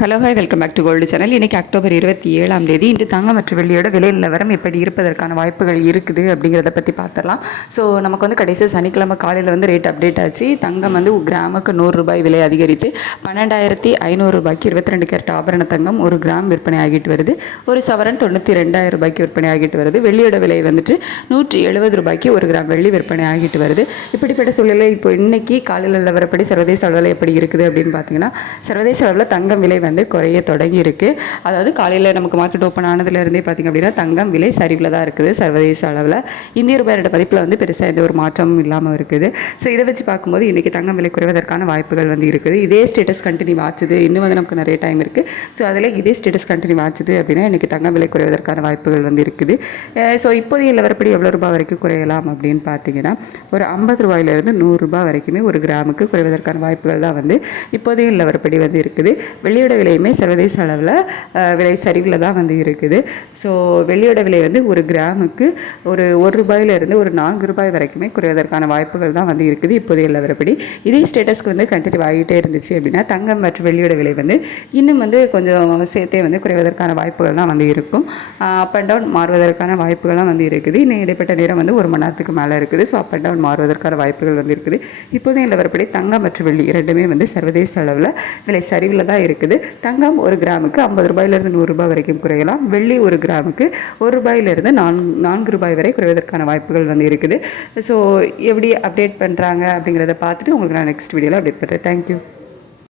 Hello hi welcome back to gold channel இன்றைக்கி October இருபத்தி ஏழாம் தேதி. இன்று தங்கம் மற்றும் வெள்ளியோட விலை நிலவரம் எப்படி இருப்பதற்கான வாய்ப்புகள் இருக்குது அப்படிங்கிறத பற்றி பார்த்துடலாம் ஸோ நமக்கு வந்து கடைசி சனிக்கிழமை காலையில் வந்து ரேட் அப்டேட் ஆச்சு. தங்கம் வந்து ஒரு கிராமுக்கு நூறு ரூபாய் விலை அதிகரித்து பன்னெண்டாயிரத்தி ஐநூறு ரூபாய்க்கு இருபத்தி ரெண்டு கேரட் ஆபரண தங்கம் ஒரு கிராம் விற்பனை ஆகிட்டு வருது. ஒரு சவரன் தொண்ணூற்றி ரெண்டாயிரம் ரூபாய்க்கு விற்பனை ஆகிட்டு வருது. வெள்ளியோட விலை வந்துட்டு நூற்றி எழுபது ரூபாய்க்கு ஒரு கிராம் வெள்ளி விற்பனை ஆகிட்டு வருது. இப்படிப்பட்ட சூழ்நிலை இப்போ இன்றைக்கி காலையில் நிலவரப்படி சர்வதேச அளவில் எப்படி இருக்குது அப்படின்னு பார்த்தீங்கன்னா சர்வதேச அளவில் தங்கம் விலை வந்து குறைய தொடங்கி இருக்கு அதாவது காலையில் நமக்கு மார்க்கெட் ஓப்பன் ஆனதுலேருந்தே பார்த்திங்க அப்படின்னா தங்கம் விலை சரிவில் தான் இருக்குது. சர்வதேச அளவில். இந்திய ரூபாயோட பதிப்பில் வந்து பெருசாக எந்த ஒரு மாற்றமும் இல்லாமல் இருக்குது. ஸோ இதை வச்சு பார்க்கும்போது இன்றைக்கி தங்கம் விலை குறைவதற்கான வாய்ப்புகள் வந்து இருக்குது. இதே ஸ்டேட்டஸ் கண்டினியூ ஆச்சுது இன்னும் வந்து நமக்கு நிறைய டைம் இருக்குது ஸோ அதில் இதே ஸ்டேட்டஸ் கண்டினியூ ஆச்சுது அப்படின்னா இன்றைக்கி தங்கம் விலை குறைவதற்கான வாய்ப்புகள் வந்து இருக்குது. ஸோ இப்போதைய நிலவரப்படி எவ்வளோ ரூபாய் வரைக்கும் குறையலாம் அப்படின்னு பார்த்தீங்கன்னா ஒரு ஐம்பது ரூபாயிலிருந்து நூறுரூபா வரைக்குமே ஒரு கிராமுக்கு குறைவதற்கான வாய்ப்புகள் தான் வந்து இப்போதைய நிலவரப்படி வந்து இருக்குது. வெளியோட விலையுமே சர்வதேச அளவில் விலை சரிவில் தான் வந்து இருக்குது. ஸோ வெள்ளியோட விலை வந்து ஒரு கிராமுக்கு ஒரு ஒரு ரூபாயிலிருந்து ஒரு நான்கு ரூபாய் வரைக்குமே குறைவதற்கான வாய்ப்புகள் தான் வந்து இருக்குது இப்போதைய நிலவரப்படி இதே ஸ்டேட்டஸ்க்கு வந்து கண்டினியூ ஆகிட்டே இருந்துச்சு அப்படின்னா தங்கம் மற்றும் வெள்ளியோட விலை வந்து இன்னும் வந்து கொஞ்சம் சேர்த்தே வந்து குறைவதற்கான வாய்ப்புகள் தான் வந்து இருக்கும். அப் அண்ட் டவுன் மாறுவதற்கான வாய்ப்புகள்லாம் வந்து இருக்குது. இன்னும் இடைப்பட்ட நேரம் வந்து ஒரு மணி நேரத்துக்கு மேலே இருக்குது. ஸோ அப் அண்ட் டவுன் மாறுவதற்கான வாய்ப்புகள் வந்து இருக்குது. இப்போதைய நிலவரப்படி தங்கம் மற்றும் வெள்ளி இரண்டுமே வந்து சர்வதேச அளவில் விலை சரிவில் தான் இருக்குது. தங்கம் ஒரு கிராமுக்கு ஐம்பது ரூபாயிலிருந்து நூறுரூபா வரைக்கும் குறையலாம். வெள்ளி ஒரு கிராமுக்கு ஒரு ரூபாயிலிருந்து நான்கு நான்கு ரூபாய் வரை குறைவதற்கான வாய்ப்புகள் வந்து இருக்குது. ஸோ எப்படி அப்டேட் பண்ணுறாங்க அப்படிங்கிறத பார்த்துட்டு உங்களுக்கு நான் நெக்ஸ்ட் வீடியோவில் அப்டேட் பண்ணுறேன் தேங்க்யூ